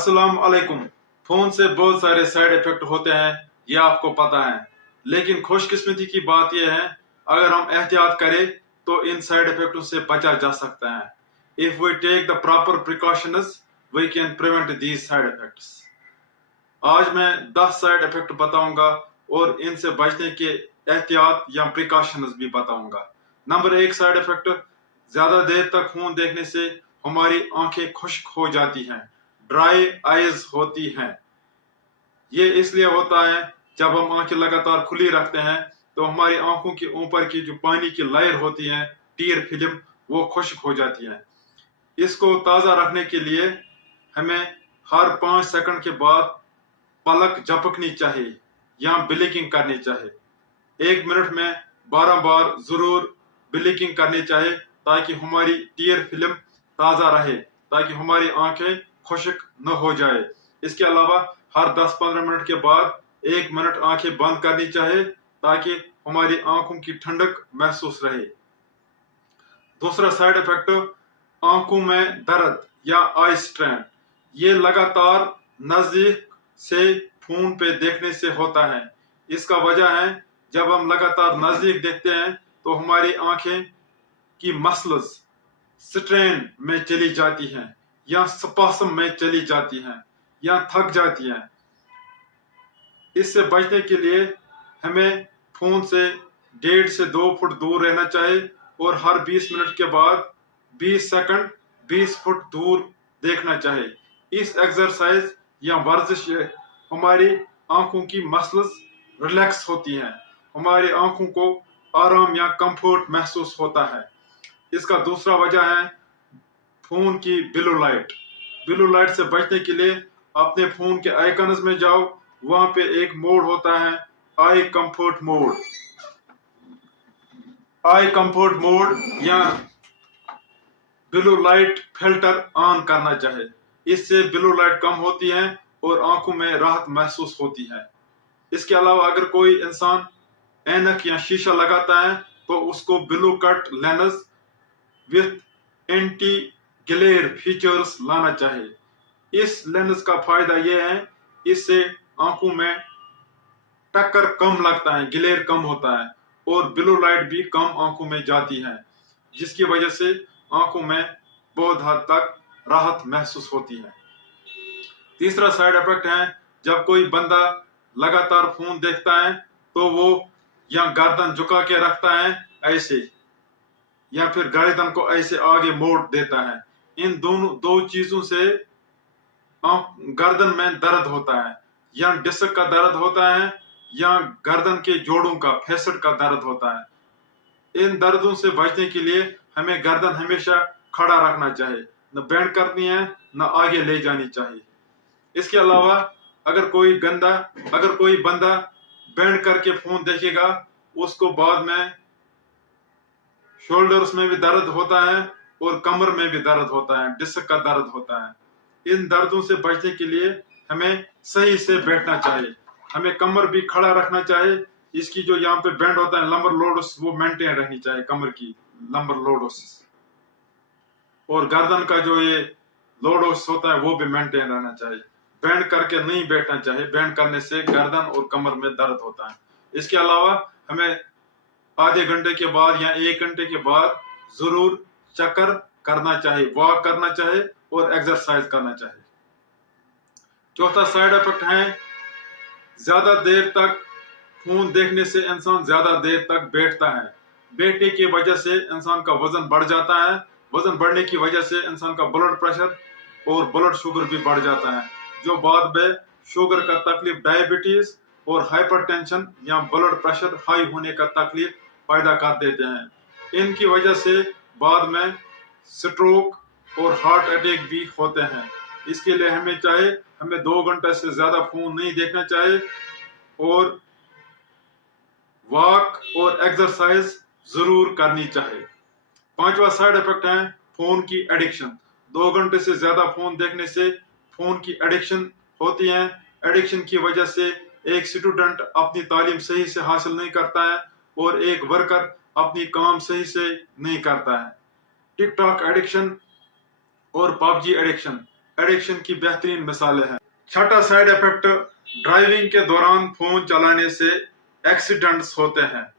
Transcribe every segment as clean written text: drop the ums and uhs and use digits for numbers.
अस्सलाम वालेकुम। फोन से बहुत सारे साइड इफेक्ट होते हैं, ये आपको पता है, लेकिन खुशकिस्मती की बात यह है, अगर हम एहतियात करें तो इन साइड इफेक्टों से बचा जा सकता है। If we take the proper precautions we can prevent these side effects. आज मैं 10 साइड इफेक्ट बताऊंगा और इनसे बचने के एहतियात या प्रिकॉशंस भी बताऊंगा। नंबर 1 साइड इफेक्ट, ज्यादा देर तक फोन देखने से हमारी आंखें खुश्क हो जाती हैं, ड्राई आईज होती हैं। ये इसलिए होता है, जब हम आंखें लगातार खुली रखते हैं तो हमारी आंखों के ऊपर की जो पानी की लेयर होती है, टीयर फिल्म, वो खुश्क हो जाती है। इसको ताज़ा रखने के लिए हमें हर 5 सेकंड के बाद पलक झपकनी चाहिए या ब्लिंकिंग करनी चाहिए। 1 मिनट में 12 बार जरूर ब्लिंकिंग करनी चाहिए ताकि हमारी टीयर फिल्म ताज़ा रहे, ताकि हमारी आंखें खुश्क न हो जाए। इसके अलावा हर 10-15 मिनट के बाद 1 मिनट आंखें बंद करनी चाहिए ताकि हमारी आंखों की ठंडक महसूस रहे। दूसरा साइड इफेक्ट, आंखों में दर्द या आई स्ट्रेन। ये लगातार नजदीक से फोन पे देखने से होता है। इसका वजह है, जब हम लगातार नजदीक देखते हैं तो हमारी आंखें की मसल्स स्ट्रेन में चली जाती हैं या स्पास्म में चली जाती हैं या थक जाती हैं। इससे बचने के लिए हमें फोन से 1.5 से 2 फुट दूर रहना चाहिए और हर 20 मिनट के बाद 20 सेकंड 20 फुट दूर देखना चाहिए। इस एक्सरसाइज या वर्जिश से हमारी आंखों की मसल्स रिलैक्स होती हैं, हमारी आंखों को आराम या कंफर्ट महसूस होता है। इसका दूसरा वजह है फोन की ब्लू लाइट। ब्लू लाइट से बचने के लिए अपने फोन के आइकन्स में जाओ, वहां पे एक मोड होता है eye comfort mode. Eye comfort mode या ब्लू लाइट फिल्टर ऑन करना चाहिए। इससे ब्लू लाइट कम होती है और आंखों में राहत महसूस होती है। इसके अलावा अगर कोई इंसान ऐनक या शीशा लगाता है तो उसको blue cut lens with anti glare features लाना चाहिए। इस लेंस का फायदा यह है, इससे आंखों में टक्कर कम लगता है, ग्लेयर कम होता है और ब्लू लाइट भी कम आंखों में जाती है, जिसकी वजह से आंखों में बहुत हद तक राहत महसूस होती है। तीसरा साइड इफेक्ट है, जब कोई बंदा लगातार फोन देखता है तो वो या गर्दन झुका के रखता है ऐसे, या फिर गर्दन को ऐसे आगे मोड़ देता है। इन दोनों दो चीजों से गर्दन में दर्द होता है, या डिस्क का दर्द होता है या गर्दन के जोड़ों का फैसेट का दर्द होता है। इन दर्दों से बचने के लिए हमें गर्दन हमेशा खड़ा रखना चाहिए, न बेंड करनी है न आगे ले जानी चाहिए। इसके अलावा अगर कोई बंदा बेंड करके फोन देखेगा, उसको बाद में शोल्डर्स में भी दर्द होता है और कमर में भी दर्द होता है, डिस्क का दर्द होता है। इन दर्दों से बचने के लिए हमें सही से बैठना चाहिए, हमें कमर भी खड़ा रखना चाहिए। इसकी जो यहाँ पे बेंड होता है लंबर लोडस, वो मेंटेन रहनी चाहिए, कमर की लंबर लोडस, और गर्दन का जो ये लोडस होता है वो भी मेंटेन रहना चाहिए। बेंड करके नहीं बैठना चाहिए, बेंड करने से गर्दन और कमर में दर्द होता है। इसके अलावा हमें आधे घंटे के बाद या 1 घंटे के बाद जरूर चक्कर करना चाहिए, वॉक करना चाहिए और एक्सरसाइज करना चाहिए। चौथा साइड इफेक्ट है, ज्यादा देर तक फोन देखने से इंसान ज्यादा देर तक बैठता है। बैठने की वजह से इंसान का वजन बढ़ जाता है, वजन बढ़ने की वजह से इंसान का ब्लड प्रेशर और ब्लड शुगर भी बढ़ जाता है, जो बाद में शुगर का तकलीफ, डायबिटीज और हाइपरटेंशन या ब्लड प्रेशर हाई होने का तकलीफ पैदा कर देते हैं। इनकी वजह से बाद में स्ट्रोक और हार्ट अटैक भी होते हैं। इसके लिए हमें 2 घंटे से ज्यादा फोन नहीं देखना चाहिए और वॉक और एक्सरसाइज जरूर करनी चाहिए। 5वां साइड इफेक्ट है फोन की एडिक्शन। 2 घंटे से ज्यादा फोन देखने से फोन की एडिक्शन होती है। एडिक्शन की वजह से एक स्टूडेंट अपनी तालीम सही से हासिल नहीं करता है और एक वर्कर अपनी काम सही से नहीं करता है। टिकटॉक एडिक्शन और पबजी एडिक्शन एडिक्शन की बेहतरीन मिसालें हैं। छठा साइड इफेक्ट, ड्राइविंग के दौरान फोन चलाने से एक्सीडेंट्स होते हैं।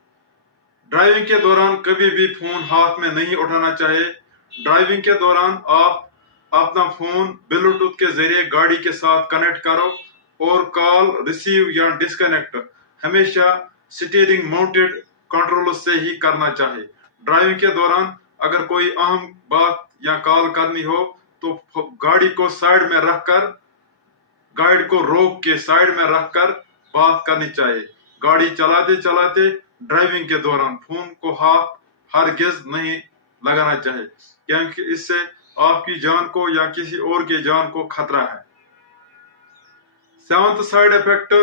ड्राइविंग के दौरान कभी भी फोन हाथ में नहीं उठाना चाहिए। ड्राइविंग के दौरान आप अपना फोन ब्लूटूथ के जरिए गाड़ी के साथ कनेक्ट करो और कॉल रिसीव या डिस्कनेक्ट हमेशा स्टीयरिंग माउंटेड कंट्रोल से ही करना चाहिए। ड्राइविंग के दौरान अगर कोई अहम बात या कॉल करनी हो तो गाड़ी को साइड में रखकर, गाइड को रोक के साइड में रखकर बात करनी चाहिए। गाड़ी चलाते चलाते ड्राइविंग के दौरान फोन को हाथ हरगिज नहीं लगाना चाहिए, क्योंकि इससे आपकी जान को या किसी और की जान को खतरा है। सेवंथ साइड इफेक्ट,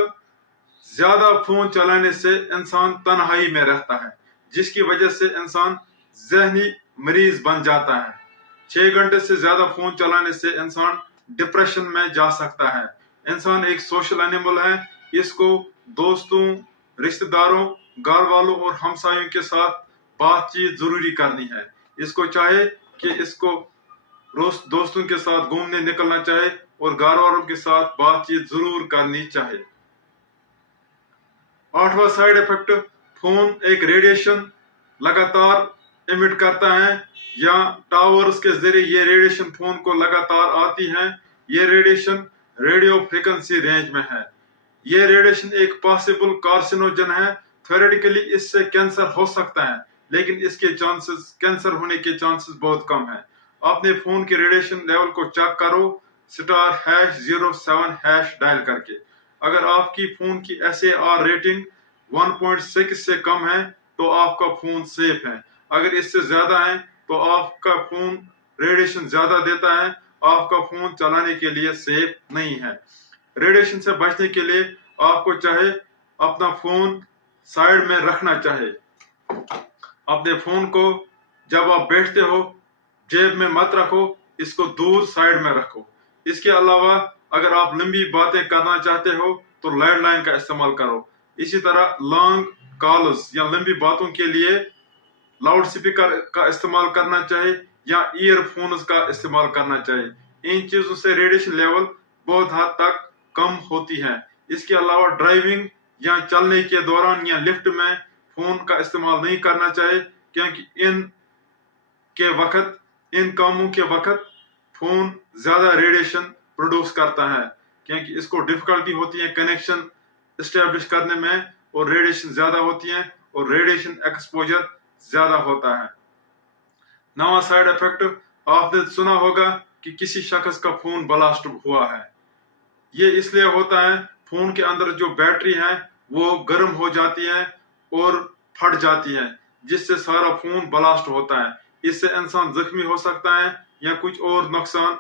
ज्यादा फोन चलाने से इंसान तन्हाई में रहता है, जिसकी वजह से इंसान जहनी मरीज बन जाता है। 6 घंटे से ज्यादा फोन चलाने से इंसान डिप्रेशन में जा सकता है। इंसान एक सोशल एनिमल है, इसको दोस्तों, रिश्तेदारों, घर वालों और हमसायों के साथ बातचीत जरूरी करनी है। इसको चाहे कि इसको रोज दोस्तों के साथ घूमने निकलना चाहे और घर वालों के साथ बातचीत जरूर करनी चाहिए। 8वां साइड इफेक्ट, फोन एक रेडिएशन लगातार इमिट करता है या टावर्स के जरिए ये रेडिएशन फोन को लगातार आती है। ये रेडिएशन रेडियो फ्रीक्वेंसी रेंज में है। ये रेडिएशन एक पॉसिबल कार्सिनोजन है। थ्योरेटिकली इससे कैंसर हो सकता है, लेकिन इसके चांसेस, कैंसर होने के चांसेस बहुत कम है। अपने फोन के रेडिएशन लेवल को चेक करो *#07# डायल करके। अगर आपकी फोन की SAR रेटिंग 1.6 से कम है तो आपका फोन सेफ है। अगर इससे ज्यादा है तो आपका फोन रेडिएशन ज्यादा देता है, आपका फोन चलाने के लिए सेफ नहीं है। रेडिएशन से बचने के लिए आपको चाहे अपना फोन साइड में रखना चाहिए। अपने फोन को जब आप बैठते हो जेब में मत रखो, इसको दूर साइड में रखो। इसके अलावा अगर आप लंबी बातें करना चाहते हो तो लैंडलाइन का इस्तेमाल करो। इसी तरह लॉन्ग कॉल्स या लंबी बातों के लिए लाउड स्पीकर का इस्तेमाल करना चाहिए या ईयरफोन्स का इस्तेमाल करना चाहिए। इन चीजों से रेडिएशन लेवल बहुत हद तक कम होती है। इसके अलावा ड्राइविंग या चलने के दौरान या लिफ्ट में फोन का इस्तेमाल नहीं करना चाहिए, क्योंकि इन कामों के वक्त फोन ज्यादा रेडिएशन प्रोड्यूस करता है, क्योंकि इसको डिफिकल्टी होती है कनेक्शन एस्टेब्लिश करने में और रेडिएशन ज्यादा होती है और रेडिएशन एक्सपोजर ज्यादा होता है। 9वां साइड इफेक्ट, आपने सुना होगा कि किसी शख्स का फोन ब्लास्ट हुआ है। ये इसलिए होता है फोन के अंदर जो बैटरी है वो गर्म हो जाती है और फट जाती है, जिससे सारा फोन ब्लास्ट होता है। इससे इंसान जख्मी हो सकता है या कुछ और नुकसान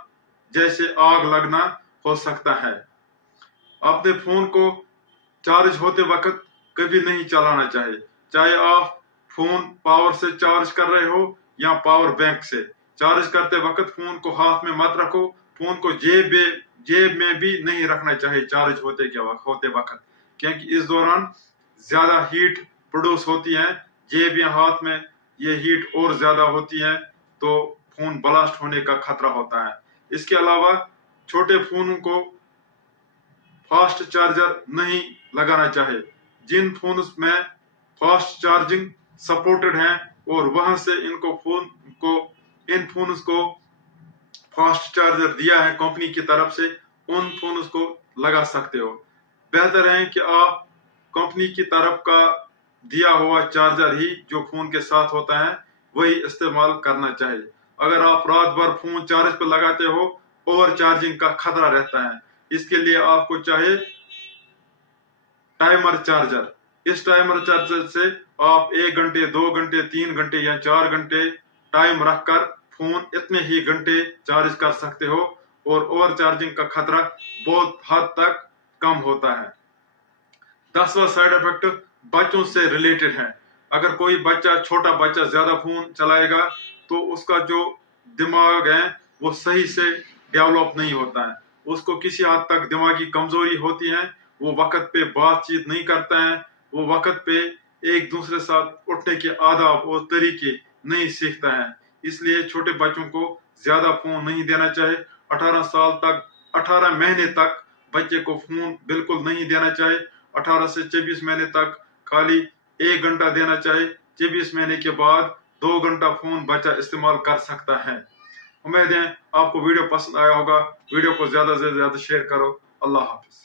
जैसे आग लगना हो सकता है। अपने फोन को चार्ज होते वक्त कभी नहीं चलाना चाहिए, चाहे आप फोन पावर से चार्ज कर रहे हो या पावर बैंक से। चार्ज करते वक्त फोन को हाथ में मत रखो। फोन को जेब में भी नहीं रखना चाहिए चार्ज होते वक्त, क्योंकि इस दौरान ज्यादा हीट प्रोड्यूस होती है। जेब या हाथ में ये हीट और ज्यादा होती है तो फोन ब्लास्ट होने का खतरा होता है। इसके अलावा छोटे फोनों को फास्ट चार्जर नहीं लगाना चाहिए। जिन फोन्स में फास्ट चार्जिंग सपोर्टेड है और वहां से इन फोन्स को फास्ट चार्जर दिया है कंपनी की तरफ से, उन फोन्स को लगा सकते हो। बेहतर है कि आप कंपनी की तरफ का दिया हुआ चार्जर ही जो फोन के साथ होता है वही इस्तेमाल करना चाहिए। अगर आप रात भर फोन चार्ज पर लगाते हो, ओवर चार्जिंग का खतरा रहता है। इसके लिए आपको चाहे टाइमर चार्जर। इस टाइमर चार्जर से आप 1 घंटे, 2 घंटे, 3 घंटे या 4 घंटे टाइम रखकर फोन इतने ही घंटे चार्ज कर सकते हो और ओवर चार्जिंग का खतरा बहुत हद तक कम होता है। 10वां साइड इफेक्ट बच्चों से रिलेटेड है। अगर कोई बच्चा, छोटा बच्चा ज्यादा फोन चलाएगा तो उसका जो दिमाग है वो सही से डेवलप नहीं होता है। उसको किसी हद तक दिमागी कमजोरी होती है। वो वक्त पे बातचीत नहीं करता है, वो वक्त पे एक दूसरे साथ उठने के आदाब और तरीके नहीं सीखता है। इसलिए छोटे बच्चों को ज्यादा फोन नहीं देना चाहिए। 18 साल तक 18 महीने तक बच्चे को फोन बिल्कुल नहीं देना चाहिए। 18 से 24 महीने तक खाली 1 घंटा देना चाहिए। 24 महीने के बाद 2 घंटा फोन बच्चा इस्तेमाल कर सकता है। उम्मीद है आपको वीडियो पसंद आया होगा। वीडियो को ज्यादा से ज्यादा शेयर करो। अल्लाह हाफिज।